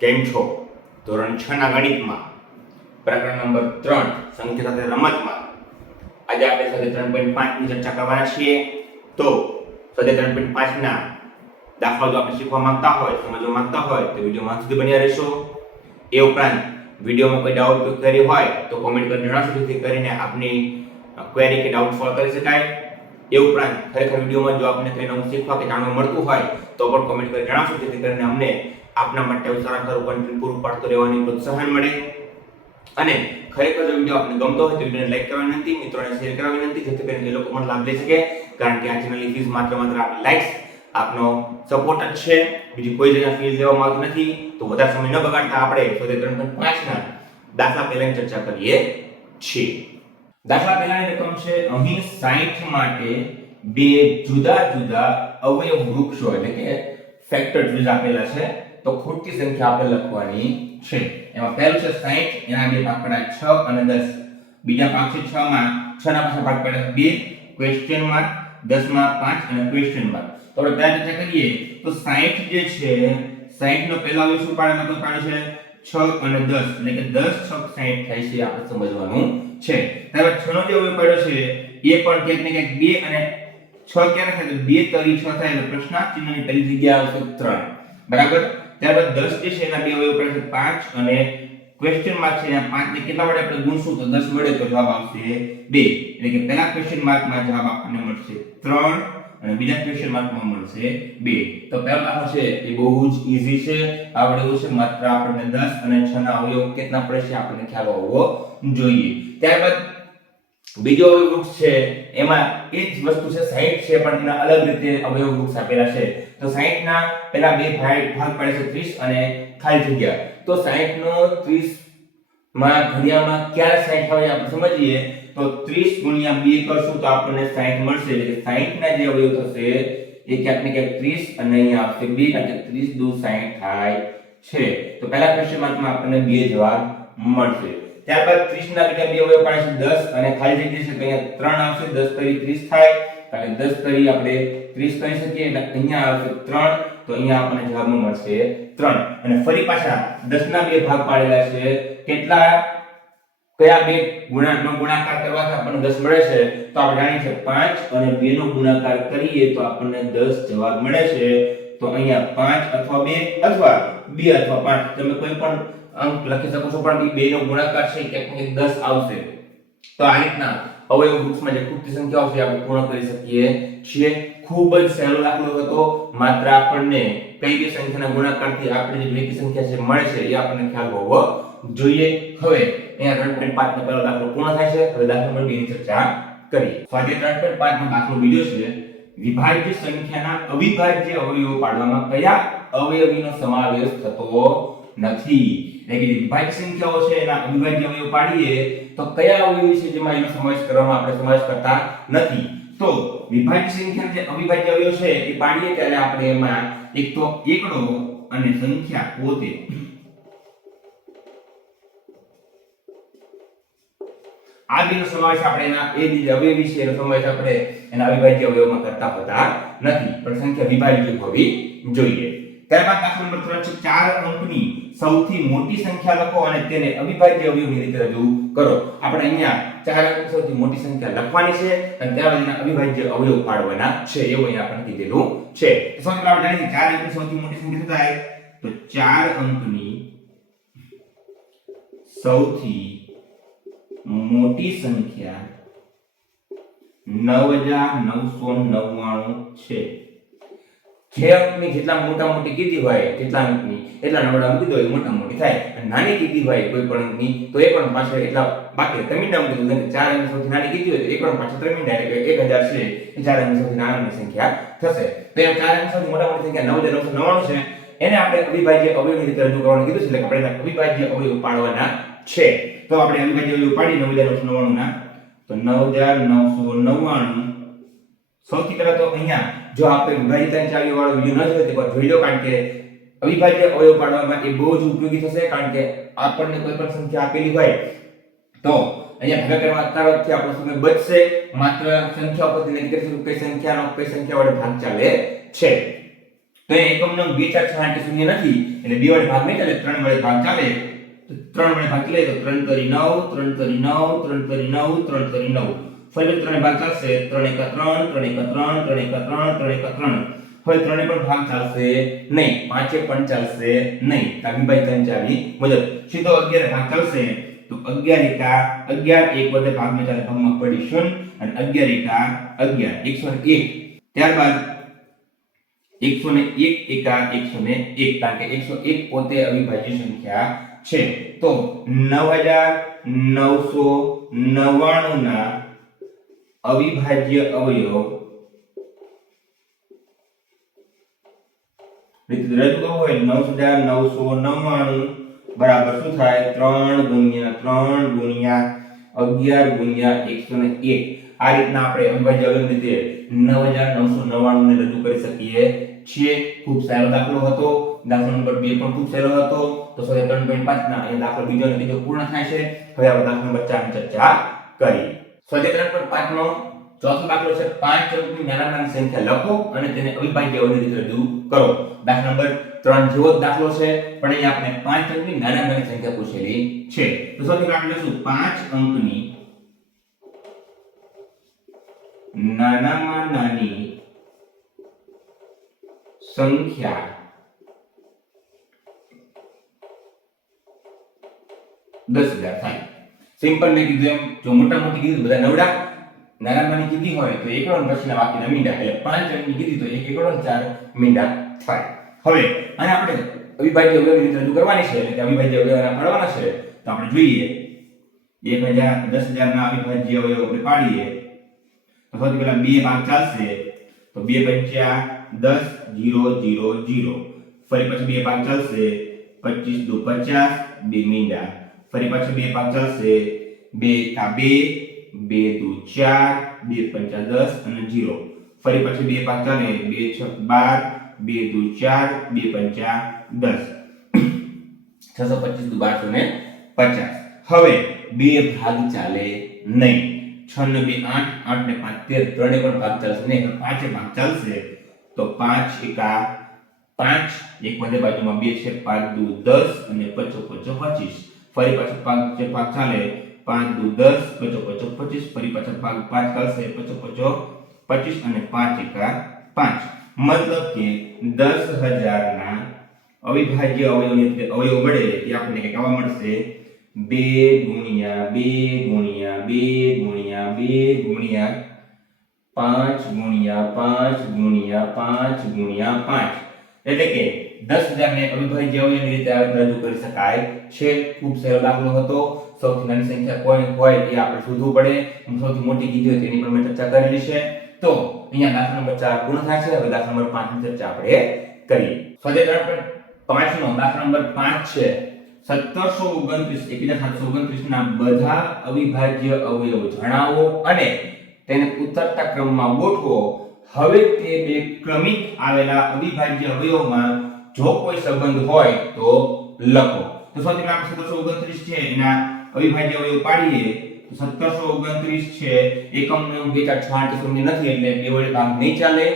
કેમ છો? ધોરણ 6 ના ગણિતમાં પ્રકરણ નંબર 3 સંખ્યા સાથે રમતમાં આજે આપણે સ્વાધ્યાય 3.5 ની ચર્ચા કરવાના છીએ. તો સ્વાધ્યાય 3.5 ના દાખલા જો આપણે શીખવા માંગતા હોય, સમજવા માંગતા હોય તો વિડીયોમાં સુધી બન્યા રહેશો. એ ઉપરાંત વિડીયોમાં કોઈ ડાઉટ કે ક્વેરી હોય તો કોમેન્ટ કરીને જણાવશો, જેથી કરીને આપની ક્વેરી કે ડાઉટ સોલ્વ કરી શકાય. એ ઉપરાંત ખરેખર વિડીયોમાં જો આપને કંઈ નવું શીખવા કે જાણવા મળતું હોય તો પણ કોમેન્ટ કરીને જણાવશો, જેથી કરીને અમને આપના માટે સારા સારું કન્ટેન્ટ પૂરું પાડતો રહેવાની પ્રોત્સાહન મળે. અને ખરેખર જો વિડીયો આપને ગમતો હોય તો વિડીયોને લાઈક કરવા વિનંતી, મિત્રોને શેર કરવા વિનંતી, જેથી કરીને એ લોકો પણ લાભ લઈ શકે. કારણ કે આ ચેનલની ફીસ માત્ર આપની લાઈક્સ, આપનો સપોર્ટ જ છે, બીજી કોઈ જગ્યાએ ફીસ લેવામાં આવતી નથી. તો વધારે સમય ન બગાડતા આપણે સ્વાધ્યાય 3.5 ના દાખલા પહેલાની ચર્ચા કરીએ છીએ. દાખલા પહેલાની રકમ છે, અહીં 60 માટે બે જુદા જુદા અવયવ વૃક્ષો એટલે કે ફેક્ટર્સ આપેલા છે. તો ખૂટતી સંખ્યા આપણે લખવાની છે. એમાં પહેલું છે 60, એના બે ભાગ પડ્યા 6 અને 10. બીજા ભાગ છે 6 માં 6 ના પાછળ ભાગ પડ્યા 2, ક્વેશ્ચન માર્ક, 10 માં 5 અને ક્વેશ્ચન માર્ક. તો આપણે પહેલા ચર્ચા કરીએ તો 60 જે છે, 60 નો પહેલો અવયવ શું પાડેલો તો પાડે છે 6 અને 10, એટલે કે 10 6 60 થાય છે, આપણે સમજવાનું છે. ત્યારબાદ 6 નો જે અવયવ પડ્યો છે એ પણ ક્યાંક ને ક્યાંક 2 અને 6 ક્યારે થાય તો 2 તરી 6 થાય, એટલે પ્રશ્નાર્થ ચિહ્નની પહેલી જગ્યાએ આવશે 3. બરાબર. ત્યારબાદ 10 જે છે એના બે અવયવ પડે છે 5 અને ક્વેશ્ચન માર્ક છે, એના 5 ને કેટલા વડે આપણે ગુણશું તો 10 વડે, તો જવાબ આવશે 2. એટલે કે પહેલા ક્વેશ્ચન માર્કમાં જવાબ આપણને મળશે 3 અને બીજા ક્વેશ્ચન માર્કમાં મળશે 2. તો પહેલો દાખલો છે એ બહુ જ ઈઝી છે, આવડે એવું છે. માત્ર આપણને 10 અને 6 ના અવયવ કેટલા પડે છે આપણને ખ્યાલ હોવો જોઈએ. ત્યારબાદ બીજો અવયવ વૃક્ષ છે, એમાં એ જ વસ્તુ છે, 60 છે પણ એના અલગ રીતે અવયવ વૃક્ષ આપેલા છે. તો 60 ના પહેલા બે ભાગ પડે છે 30 અને ખાલી જગ્યા. તો 60 નો 30 માં ઘડિયામાં ક્યારે 60 આવે આપણે સમજીએ. તો 30 ગુણ્યા 2 કરશું તો આપણને 60 મળશે, એટલે કે 60 ના જે અવયવ થશે એ ક્યાંક ને ક્યાંક 30 અને અહીંયા આવશે 2, એટલે 30 દુ 60 થાય છે. તો પહેલા ક્વેશ્ચન માર્કમાં આપણને 2 જવાબ મળશે. ત્યારબાદ 30 ના બીજા બે અવયવ પડે છે 10 અને ખાલી જગ્યા છે, તો અહીંયા 3 આવશે, 10 તરી 30 થાય, એટલે 10 તરી આપણે 30 કરી શકીએ, એટલે અહીંયા આવશે 3, તો અહીંયા આપણને જવાબ મળશે 3. અને ફરી પાછા 10 ના બે ભાગ પાડેલા છે, કેટલા કયા બે ગુણાંકનો ગુણાકાર કરવાથી આપણને 10 મળે છે, તો આપણે જાણીએ છીએ 5 અને 2 નો ગુણાકાર કરીએ તો આપણને 10 જવાબ મળે છે. તો અહીંયા 5 અથવા 2 અથવા 2 અથવા 5 તમે કોઈ પણ અંક લખી શકો છો, પણ એ 2 નો ગુણાકાર છે ક્યાંક 10 આવશે. તો આ રીતના અવયવ વૃક્ષમાં જે ખૂટતી સંખ્યાઓ છે આપણે પૂર્ણ કરી શકીએ છીએ. ખૂબ જ સહેલો દાખલો હતો. માત્ર આપણને કઈ બે સંખ્યાના ગુણાકારથી આપણે જે બેકી સંખ્યા છે મળે છે એ આપણને ખ્યાલ હોવો જોઈએ. હવે અહીંયા 3.5 નો પહેલો દાખલો પૂર્ણ થાય છે. હવે દાખલા નંબર 2 ની ચર્ચા કરીએ. સ્વાધ્યાય 3.5 નો દાખલો બીજો છે, વિભાજ્ય સંખ્યાના અવિભાજ્ય અવયવો પાડવામાં કયા અવયવીનો સમાવેશ થતો નથી. એટલે કે વિભાજ્ય સંખ્યાઓ છે એના અવિભાજ્ય અવયવ પાડીએ તો કયા અવયવી છે જેમાં એનો સમાવેશ કરવામાં આપણે સમાવેશ કરતા નથી. તો વિભાજ્ય સંખ્યાના જે અવિભાજ્ય અવયવ છે એ પાડીએ ત્યારે આપણે એમાં એક તો એકડો અને સંખ્યા પોતે, આ બેનો સમાવેશ આપણે એના એ જે અવયવી છે એનો સમાવેશ આપણે એના અવિભાજ્ય અવયવમાં કરતા હોતા નથી, પણ સંખ્યા વિભાજ્ય હોવી જોઈએ. ત્યારબાદ દાખલા નંબર 3 છે, 4 અંકની સૌથી મોટી સંખ્યા લખો અને તેને અવિભાજ્ય અવયવની રીતે રજૂ કરો. આપણે અહીંયા 4 અંકની સૌથી મોટી સંખ્યા લખવાની છે અને ત્યારબાદ એના અવિભાજ્ય અવયવ પાડવાના છે, એવું અહીંયા આપણને કીધેલું છે. તો સૌથી પહેલા આપણે જાણીએ 4 અંકની સૌથી મોટી સંખ્યા શું થાય, તો 4 અંકની સૌથી મોટી સંખ્યા 9999 છે. જે અંકની જેટલા મોટા મોટી કીધી હોય તેટલા અંકની એટલા નવડા મૂકી દો એ મોટા મોટી થાય, અને નાની કીધી હોય કોઈ પણ અંકની તો એ પણ પાછળ એટલા બાકી ત્રમીંડા મૂકી દો. 4 અંકની સૌથી નાની કીધી હોય તો એ પણ પાછળ ત્રમીંડા, એટલે કે 1000 છે એ 4 અંકની સૌથી નાની સંખ્યા થશે. તો એ 4 અંકની સૌથી મોટા મોટી સંખ્યા 9999 છે, એને આપણે અવિભાજ્ય અવયવની રીતે રજૂ કરવાનું કીધું છે, એટલે આપણે એને અવિભાજ્ય અવયવ પાડવાના છે. તો આપણે અવિભાજ્ય અવયવ પાડી 9999 ના, તો 9999 સૌથી પહેલા તો અહીંયા જો આપણે વિભાજ્યતાની ચાવી વાળો વિડિયો ન જોયો તો એકવાર જોઈ લો, કારણ કે અવિભાજ્ય અવયવ પાડવામાં એ બહુ જ ઉપયોગી થશે. કારણ કે આપણને કોઈ પણ સંખ્યા આપેલી હોય તો અહીંયા ભાગાકાર તરફથી આપણો સમય બચશે, માત્ર સંખ્યા પરથી નક્કી કરીશું કઈ સંખ્યાનો કઈ સંખ્યા વડે ભાગ ચાલે છે. તો એ એકમ નંગ 2 4 6 8 0 નથી, એટલે 2 વડે ભાગ નહીં ચાલે, 3 વડે ભાગ ચાલે. તો 3 વડે ભાગ ચાલે તો 3 તરી 9, 3 તરી 9, 3 તરી 9, 3 તરી 9. ફરી 3 ભાગ ચાલશે, 3 એકા 3, 3 એકા 3, 3 એકા 3, 3 એકા 3. હવે 3 પણ ભાગ ચાલશે નહીં, 5 પણ ચાલશે નહીં. આ વિભાજ્ય સંખ્યા મુજબ સીધો 11 ભાગ ચાલશે. તો 11 એકા 11, 1 વડે ભાગ ન ચાલે, ભાગમાં પડી 0 અને 11 એકા 11, 101. ત્યારબાદ 101 એકા 101, કારણ કે 101 પોતે અવિભાજ્ય સંખ્યા છે. તો 9999 ના અવિભાજ્ય અવયવ રીતે રજૂ કરવું હોય 9999 બરાબર શું થાય? 3 ગુણ્યા 3 ગુણ્યા 11 ગુણ્યા 101. આ રીતના આપણે અવિભાજ્ય અવયવ રીતે 9999 ને રજૂ કરી શકીએ છીએ. ખૂબ સારો દાખલો હતો. દાખલા નંબર 2 પણ ખૂબ સારો હતો. તો 3.5 ના એ દાખલો બીજો અને ત્રીજો પૂર્ણ થાય છે. હવે આપણે દાખલા નંબર 4 ની ચર્ચા કરી. 3.5 નો ચોથો દાખલો છે 5 અંકની નાનામાં સંખ્યા લખો અને તેને અવિભાજ્ય અવયવ રીતે રજૂ કરો. દાખલા નંબર 3 જેવો જ દાખલો છે, પણ અહીં આપણે 5 અંકની નાનામાં સંખ્યા પૂછેલી છે. તો સૌથી પહેલા લખશું 5 અંકની નાનામાં નાની સંખ્યા 10,000 થાય. સિમ્પલ મેં કીધું એમ, જો મોટા મોટી કીધું બધા નવડા, નાના નાની કીધી હોય તો એકડો પછીના બાકીના મીંડા, એટલે 5 અંકની કીધી તો એક એકડો 4 મીંડા થાય. હવે આને આપણે અવિભાજ્ય અવયવ રીતે રજૂ કરવાની છે, એટલે કે અવિભાજ્ય અવયવના પાડવાના છે. તો આપણે જોઈએ 10,000 ના અવિભાજ્ય અવયવ આપણે પાડીએ તો સૌથી પહેલા 2 ભાગ ચાલશે. તો 2 પંચા 10, 0 0 0. ફરી પછી 2 ભાગ ચાલશે, 25 દુ 50, 2 મીંડા. ફરી પાછું 2 ભાગ ચાલશે, 2 એકા 2, 2 દુ 4, 2 પંચા 10 અને 0. ફરી પાછું 2 ભાગ ચાલે, 2 છક 12, 2 દુ 4, 2 પંચા 10, 625 દુ 1250. હવે 2 ભાગ ચાલે નહીં. 6 ને 2 8, 8 ને 5 13, ત્રણે પણ ભાગ ચાલશે નહીં, 5 ભાગ ચાલશે. તો 5 એકા 5, એક વધે બાજુમાં 2 છે, 5 દુ 10 અને 5 25. ફરી પાછું ભાગ ચાલે, 5 દુ 10, 5 25. ફરી પાછું ભાગ 5 ચાલશે, 5 25 અને 5 એકા 5. મતલબ કે 10,000 ના અવિભાજ્ય અવયવની અવયવ મળે તે આપણને કંઈક આવા મળશે 2 ગુણ્યા 2 ગુણ્યા 2 ગુણ્યા 2 ગુણ્યા 5 ગુણ્યા 5 ગુણ્યા 5 ગુણ્યા 5. એટલે કે 10,000 ને અવિભાજ્ય અવયવની રીતે રજૂ કરી શકાય છે. ખૂબ સરળ દાખલો હતો. સૌથી નાની સંખ્યા કોઈ હોય તે આપણે શોધવું પડે. સૌથી મોટી કીધી હોય તેની પણ મેં ચર્ચા કરેલી છે. તો અહીંયા દાખલા નંબર 4 પૂર્ણ થાય છે. હવે દાખલા નંબર 5 ની ચર્ચા આપણે કરીએ. સ્વાધ્યાય 3.5 નો દાખલા નંબર 5 છે 1729 એકબીજા સાથે 729 ના બધા અવિભાજ્ય અવયવો જણાવો અને તેને ઉતરતા ક્રમમાં ગોઠવો. હવે તે બે ક્રમિક આવેલા અવિભાજ્ય અવયવમાં જો કોઈ સંબંધ હોય તો લખો. તો સૌથી પહેલા 1729 છે એના અવિભાજ્ય અવયવ પાડીએ. તો 1729 છે એકમનો અંક 2 4 6 8 શૂન્ય નથી એટલે બે વડે ભાગ નહીં ચાલે.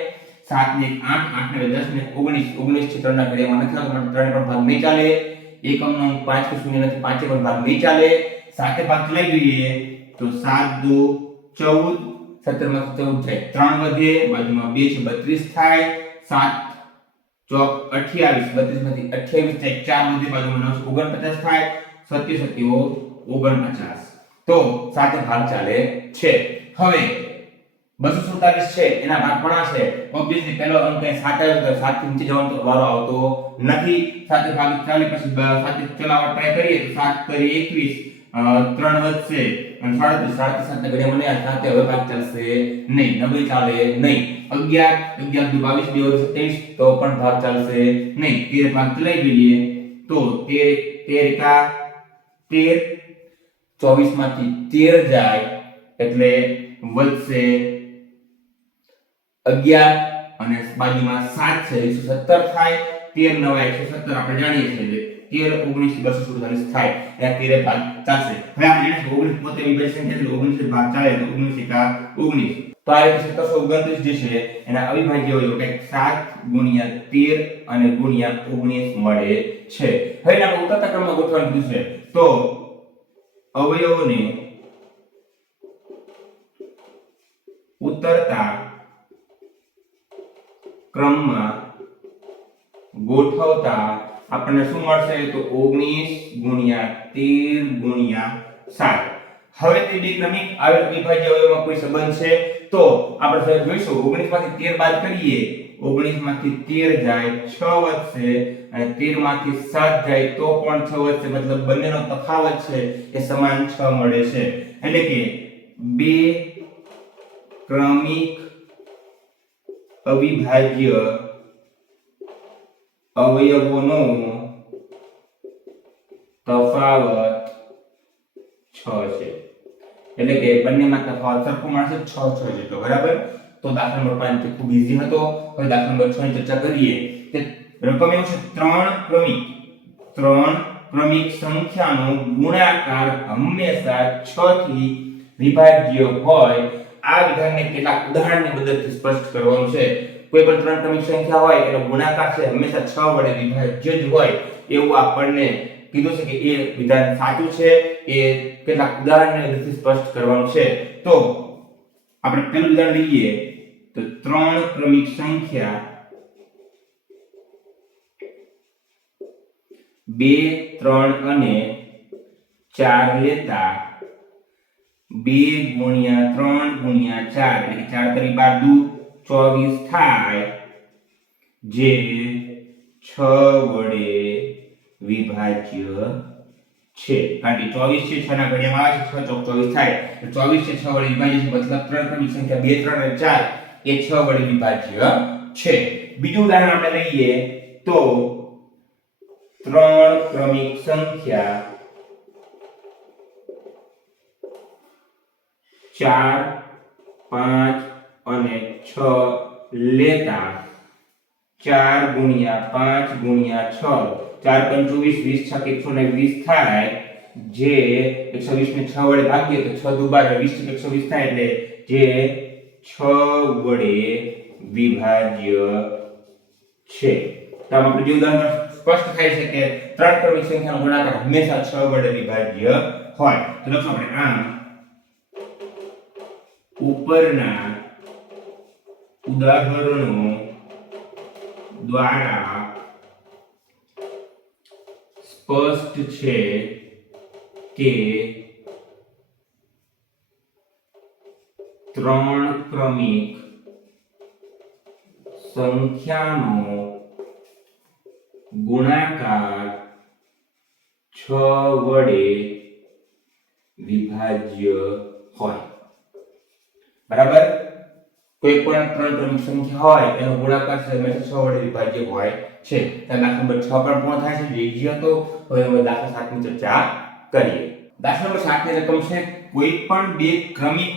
7 ને 8, 8 ને 10 ને 19, 19 છે 3 ના ઘડિયામાં નથી આવતો એટલે 3 પણ ભાગ નહીં ચાલે. એકમનો અંક 5 કે શૂન્ય નથી, 5 પણ ભાગ નહીં ચાલે. 7 ભાગ ચલાઈ જોઈએ તો 7 દુ 14, 17 માંથી 14 જાય, 3 વધે બાજુમાં 2 છે 32 થાય. 7 ચોક 28, 32 માંથી 28 થાય, 4 વધે બાજુમાં 9 49 થાય. 7 7 49. તો 7 ભાગ ચાલે છે. હવે 247 છે એના ભાગ પણ આ છે. ઓબ્વિયસલી પહેલો અંક એ 7 આવ્યો તો 7 થી નીચે જવાનો તો વારો આવતો નથી. 7 ભાગ ચાલે પછી 7 ચલાવવા ટ્રાય કરીએ તો 7 કરી 21, 3 વધશે અને 37 ના ઘડિયામાં નહીં, 7 હવે ભાગ ચાલશે નહીં, 90 ચાલે નહીં. 11 11 દુ 22, 2 27 તો પણ ભાગ ચાલશે નહીં. 13 ભાગ ચલાઈ જોઈએ તો 13 એકા 13, 24 માંથી 13 જાય એટલે વધશે 11 અને બાજુમાં 7 છે 117 થાય. 13 9 117 આપણે જાણીએ છીએ 13 19 247 થાય. ત્યાં 13 ભાગ ચાલશે. હવે આપણે જાણીએ 19 પોતે વિભાજ્ય સંખ્યા છે 19 ભાગ ચાલે તો 19 એકા 19, તો આ રીતે 1729 જે છે એના અવિભાજ્ય અવયવો કંઈક 7 ગુણ્યા 13 અને ગુણ્યા 19 મળે છે. હવે આપણે ઉતરતા ક્રમમાં ગોઠવવાનું કીધું છે તો અવયવોને ઉતરતા ક્રમમાં ગોઠવતા આપણને શું મળશે તો 19 ગુણ્યા 13 ગુણ્યા 7. હવે તે બે ક્રમિક અવિભાજ્ય અવયવોમાં કોઈ સંબંધ છે તો આપણે જોઈશું 19 માંથી 13 બાદ કરીએ 19 માંથી 13 જાય 6 વધશે અને 13 માંથી 7 જાય તો પણ 6 વધશે મતલબ બંનેનો તફાવત છે એ સમાન 6 મળે છે એટલે કે બે ક્રમિક અવિભાજ્ય અવયવોનો તફાવત 6 છે એટલે કે બંનેમાં તફાવત સરખો મળશે 6 જેટલો બરાબર. તો દાખલા નંબર 5 તે ખૂબ ઈઝી હતો. હવે દાખલા નંબર 6 ની ચર્ચા કરીએ કે રકમ એવું છે ત્રણ ક્રમિક સંખ્યાનો ગુણાકાર હંમેશા 6 થી વિભાજ્ય હોય. આ વિધાનને કેટલાક ઉદાહરણની મદદથી સ્પષ્ટ કરવાનું છે. કોઈ પણ ત્રણ ક્રમિક સંખ્યા હોય એનો ગુણાકાર છે હંમેશા 6 વડે વિભાજ્ય જ હોય એવું આપણને કીધું છે કે એ વિધાન સાચું છે. એ કેટલાક ઉદાહરણની મદદથી સ્પષ્ટ કરવાનું છે. તો આપણે પહેલું ઉદાહરણ લઈએ તો ત્રણ ક્રમિક સંખ્યા 2 3 અને 4 લેતા 2 ગુણ્યા 3 ગુણ્યા 4 એટલે કે 4 તરી 12 24 થાય જે 6 વડે વિભાજ્ય છે. કારણ કે 24 છે 6 ના ઘડિયામાં આવે છે 6 ચોક 24 થાય તો 24 છે 6 વડે વિભાજ્ય છે મતલબ ત્રણ ક્રમિક સંખ્યા 2 3 અને 4 એ 6 વડે વિભાજ્ય છે. બીજું ઉદાહરણ આપણે લઈએ તો ત્રણ ક્રમિક સંખ્યા 4 5 અને 6 લેતા 4 ગુણ્યા 5 ગુણ્યા 6 4 25 20 6 120 થાય જે 120 ને 6 વડે ભાગીએ તો 6 દુ 12 20 120 થાય એટલે જે 6 વડે વિભાજ્ય છે. તો આપણે જે ઉદાહરણ સ્પષ્ટ થાય છે કે ત્રણ ક્રમિક સંખ્યાનો ગુણાકાર હંમેશા 6 વડે વિભાજ્ય હોય. તો લખો આપણે આમ ઉપરના ઉદાહરણો દ્વારા સ્પષ્ટ છે કે ત્રણ ક્રમિક સંખ્યાનો ગુણાકાર 6 વડે વિભાજ્ય હોય. બરાબર. કોઈ પણ ત્રણ ક્રમિક સંખ્યા હોય એનો ગુણાકાર છે હંમેશા 6 વડે વિભાજ્ય હોય છે. તો દાખલા નંબર 6 પણ પૂર્ણ થાય છે. ઈઝી હતો. હવે અમે દાખલા 7 ની ચર્ચા કરીએ. દાખલા નંબર 7 ની રકમ છે કોઈ પણ બે ક્રમિક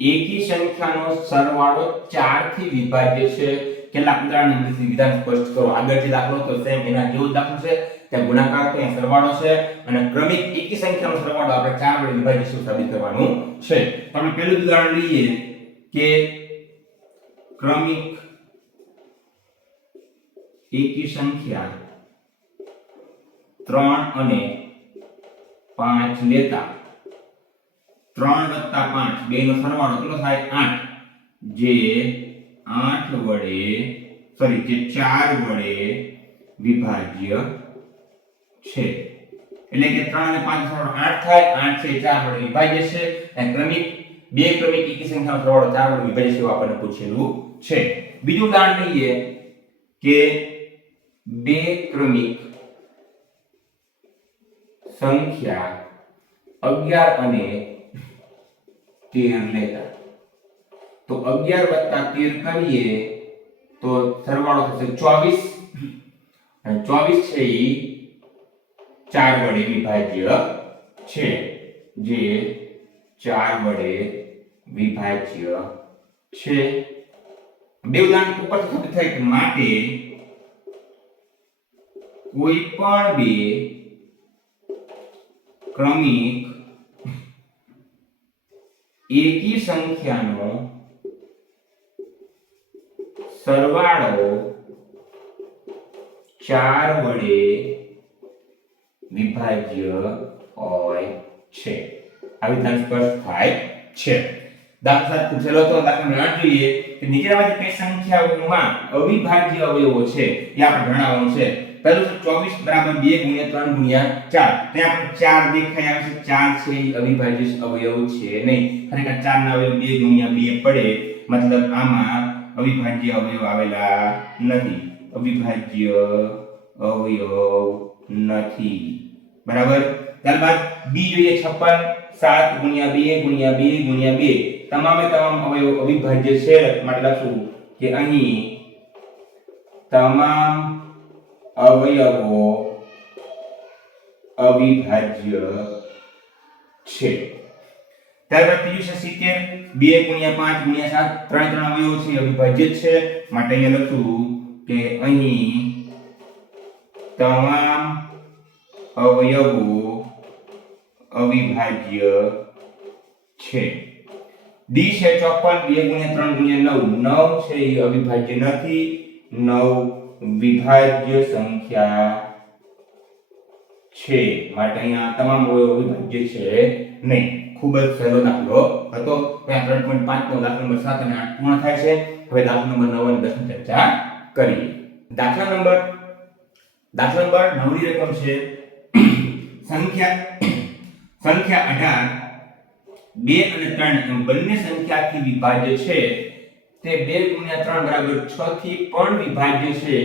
એકી સંખ્યાનો સરવાળો 4 થી વિભાજ્ય છે. કેટલાક ઉદાહરણથી વિધાન સ્પષ્ટ કરો. આગળ જે દાખલો હતો સેમ એના જેવો દાખલો છે. ત્યાં ગુણાકાર છે ત્યાં સરવાળો છે અને ક્રમિક એકી સંખ્યાનો સરવાળો આપણે 4 વડે વિભાજ્ય છે સાબિત કરવાનું છે. તો આપણે પહેલું ઉદાહરણ લઈએ કે ક્રમિક એકી સંખ્યા 3 અને 5 લેતા 3 + 5 બેનો સરવાળો કેટલો થાય 8 જે 8 વડે જે 4 વડે વિભાજ્ય છે. એટલે કે 3 અને 5 નો સરવાળો 8 થાય 8 છે 4 વડે વિભાજ્ય છે અને ક્રમિક બે ક્રમિક એકી સંખ્યાનો સરવાળો 4 વડે વિભાજ્ય છે આપણને પૂછેલું છે. બીજું ઉદાહરણ લઈએ કે બે ક્રમિક સંખ્યા 11 અને 13 લેતા તો 11 + 13 કરીએ તો સરવાળો થશે 24 અને 24 છે ઈ 4 વડે વિભાજ્ય છે જે 4 વડે વિભાજ્ય છે. બે ઉદાહરણ ઉપરથી સાબિત થાય કે માટે કોઈ પણ બે ક્રમિક એકી સંખ્યાનો સરવાળો 4 વડે વિભાજ્ય હોય છે. આ વિધાન સ્પષ્ટ થાય છે. દાખલા પૂછેલો તો દાખલા ન જોઈએ કે નીચેનામાંથી કઈ સંખ્યાઓમાં અવિભાજ્ય અવયવો છે એ આપણે જણાવવાનું છે. પહેલું છે 24 બરાબર 2 ગુણ્યા 3 ગુણ્યા 4. ત્યાં આપણે 4 દેખાય આવે છે. 4 છે એ અવિભાજ્ય અવયવ છે નહીં. ખરેખર 4 ના અવયવ 2 ગુણ્યા 2 પડે, મતલબ આમાં અવિભાજ્ય અવયવ આવેલા નથી. અવિભાજ્ય અવયવ નથી. બરાબર. ત્યારબાદ બી જોઈએ 56 7 ગુણ્યા 2 ગુણ્યા 2 ગુણ્યા 2. તમામે તમામ અવયવ અવિભાજ્ય છે માટે લખશું કે અહીં તમામ અવયવો અવિભાજ્ય છે. ત્યારબાદ ત્રીજું છે 70 2 ગુણ્યા 5 ગુણ્યા 7. ત્રણ અવયવો છે અવિભાજ્ય છે માટે અહીંયા લખશું કે અહીં તમામ અવયવો અવિભાજ્ય છે. ડી છે 54 2 3 9. 9 છે એ અવિભાજ્ય નથી. 9 વિભાજ્ય સંખ્યા છે માટે અહીંયા તમામ અવયવો અવિભાજ્ય છે નહીં. ખૂબ જ સહેલો દાખલો હતો. ત્યાં 3.5 નો દાખલા નંબર 7 અને 8 પૂર્ણ થાય છે. હવે દાખલા નંબર 9 અને 10 ની ચર્ચા કરીએ. દાખલા નંબર 9 ની રકમ છે સંખ્યા 18 2 અને 3 એમ બંને સંખ્યાથી વિભાજ્ય છે. તે 2 ગુણ્યા 3 બરાબર 6 થી પણ વિભાજ્ય છે.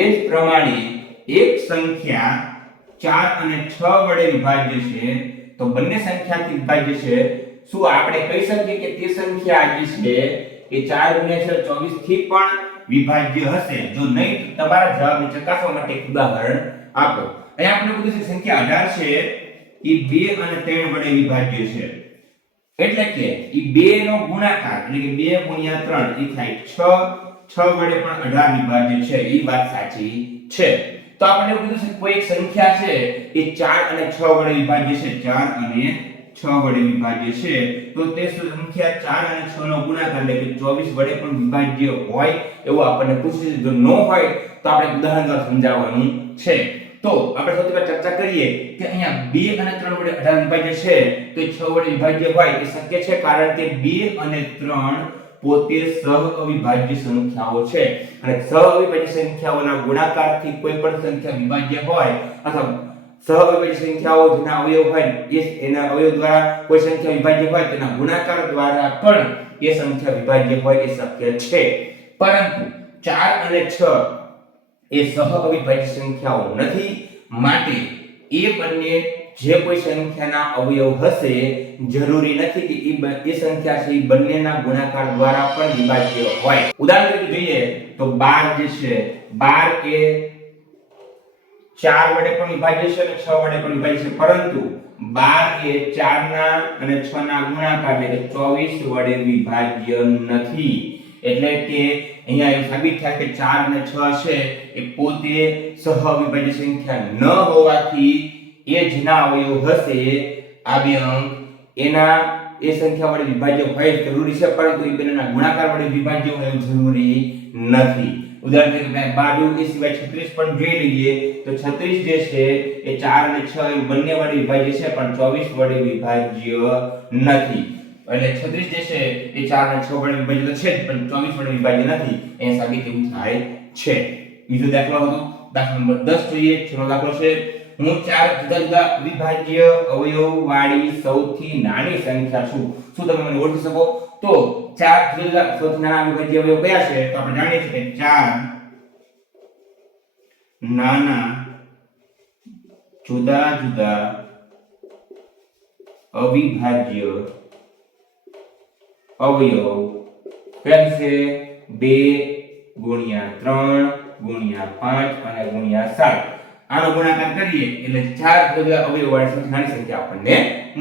એ જ પ્રમાણે એક સંખ્યા 4 અને 6 વડે વિભાજ્ય છે. તો બંને સંખ્યાથી વિભાજ્ય છે. શું આપણે કહી શકીએ કે તે સંખ્યા જે છે એ 4 ગુણ્યા 6 24 થી પણ વિભાજ્ય હશે? જો નહીં તો તમારા જવાબને ચકાસવા માટે એક ઉદાહરણ આપો. અહીંયા આપણે કીધું છે સંખ્યા 18 છે એ 2 અને 3 વડે વિભાજ્ય છે. એટલે કે એ 2 નો ગુણાકાર એટલે કે 2 ગુણ્યા 3 એ થાય 6. 6 વડે પણ 18 વિભાજ્ય છે. એ વાત સાચી છે. તો આપણે એવું કીધું છે કોઈ એક સંખ્યા છે એ 4 અને 6 વડે વિભાજ્ય છે. 4 અને 6 વડે વિભાજ્ય છે. તો તે સંખ્યા 4 અને 6 નો ગુણાકાર એટલે કે 24 વડે પણ વિભાજ્ય હોય એવું આપણને પૂછે છે. જો ન હોય તો આપણે ઉદાહરણ દ્વારા સમજાવવાનું છે. તો આપણે સૌથી પહેલા ચર્ચા કરીએ કે અહીંયા 2 અને 3 વડે 18 વિભાજ્ય છે. તો 6 વડે વિભાજ્ય હોય એ શક્ય છે કારણ કે 2 અને 3 પોતે સહ અવિભાજ્ય સંખ્યાઓ છે અને સહ અવિભાજ્ય સંખ્યાઓના ગુણાકારથી કોઈ પણ સંખ્યા વિભાજ્ય હોય અથવા સહ અવિભાજ્ય સંખ્યાઓ જેના અવયવ હોય એના અવયવ દ્વારા કોઈ સંખ્યા વિભાજ્ય હોય તેના ગુણાકાર દ્વારા પણ એ સંખ્યા વિભાજ્ય હોય એ શક્ય છે. પરંતુ 4 અને 6 એ સહ અવિભાજ્ય સંખ્યાઓ નથી. માટે એ બંને જે કોઈ સંખ્યાના અવયવ હશે જરૂરી નથી કે એ સંખ્યા છે એ બંનેના ગુણાકાર દ્વારા પણ વિભાજ્ય હોય. ઉદાહરણ તરીકે જોઈએ તો 12 જે છે 12 એ 4 વડે પણ વિભાજ્ય છે અને 6 વડે પણ વિભાજ્ય છે. પરંતુ 12 એ 4 ના અને 6 ના ગુણાકાર એટલે કે 24 વડે વિભાજ્ય નથી. એટલે કે અહીંયા એવું સાબિત થાય કે 4 અને 6 છે એ પોતે સહ અવિભાજ્ય સંખ્યા ન હોવાથી એ જેના અવયવ હશે આ બે અંક એના એ સંખ્યા વડે વિભાજ્ય હોય જરૂરી છે. પરંતુ એ બંનેના ગુણાકાર વડે વિભાજ્ય હોય એવું જરૂરી નથી. ઉદાહરણ તરીકે 12 એ સિવાય 36 પણ જોઈ લઈએ તો 36 જે છે એ 4 અને 6 એ બંને વડે વિભાજ્ય છે પણ 24 વડે વિભાજ્ય નથી. એટલે 36 જે છે એ 4 અને 6 વડે વિભાજ્ય છે પણ 24 વડે વિભાજ્ય નથી. એ સાબિત એવું થાય છે. બીજો દાખલો હતો દાખલા નંબર 10 જોઈએ. છેલ્લો દાખલો છે હું 4 જુદા જુદા વિભાજ્ય અવયવ વાળી સૌથી નાની સંખ્યા છું. શું તમે મને ઓળખી શકો? તો 4 જુદા જુદા સૌથી નાના વિભાજ્ય અવયવ કયા છે? તો આપણે જાણીએ છીએ કે 4 નાના જુદા જુદા અવિભાજ્ય અવયવ કયા છે? 2 ગુણ્યા 3 ગુણ્યા 5 અને ગુણ્યા 7. આનો ગુણાકાર કરીએ એટલે 4 જુદા અવયવ વાળી સૌથી નાની સંખ્યા આપણને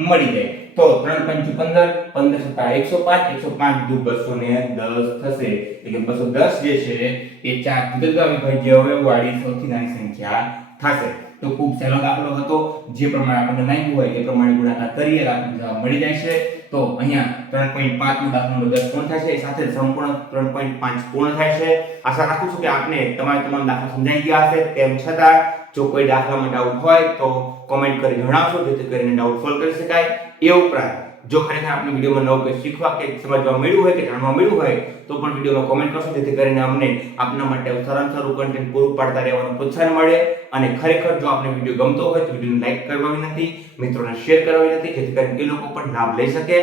મળી જાય. તો 3 5 15 15 7 105 105 દુ 210 થશે. એટલે 210 જે છે એ 4 જુદા જુદા અવિભાજ્ય અવયવ વાળી સૌથી નાની સંખ્યા થશે. તો તો ખૂબ સહેલો દાખલો હતો. જે પ્રમાણે આપણને માંગ્યું હોય એ પ્રમાણે ગુણાકાર કરીએ એટલે આપણને જવાબ મળી જાય છે. તો અહીંયા 3.5 નો દાખલો નંબર 10 પૂર્ણ થાય છે. સાથે સંપૂર્ણ 3.5 પૂર્ણ થાય છે. આશા રાખું છું કે આપને તમામ દાખલા સમજાઈ ગયા હશે. તેમ છતાં જો કોઈ દાખલામાં ડાઉટ હોય તો કોમેન્ટ કરી જણાવશો, જેથી કરીને ડાઉટ સોલ્વ કરી શકાય. એ ઉપરાંત જો ખરેખર આપને વિડીયોમાં નવું કંઈ શીખવા કે સમજવા મળ્યું હોય કે જાણવા મળ્યું હોય તો પણ વિડીયોમાં કોમેન્ટ કરશો, જેથી કરીને અમને આપના માટે સારામાં સારું કન્ટેન્ટ પૂરું પાડતા રહેવાનું પ્રોત્સાહન મળે. અને ખરેખર જો આપને વિડીયો ગમતો હોય તો વિડીયોને લાઈક કરવા વિનંતી, મિત્રોને શેર કરવા વિનંતી, જેથી કરીને એ લોકો પણ લાભ લઈ શકે.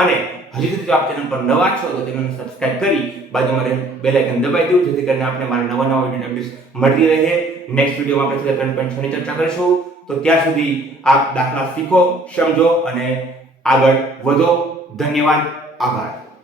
અને હજી સુધી જો આપ ચેનલ પર નવા છો તો ચેનલને સબસ્ક્રાઇબ કરી બાજુમાં બેલ આઇકન દબાવી દો, જેથી કરીને આપણે મારા નવા વિડીયો અપડેટ્સ મળતી રહે. નેક્સ્ટ વિડીયોમાં આપણે 3.6 ની ચર્ચા કરીશું. તો ત્યાં સુધી આપ દાખલા શીખો, સમજો અને આગળ વધો. ધન્યવાદ, આભાર.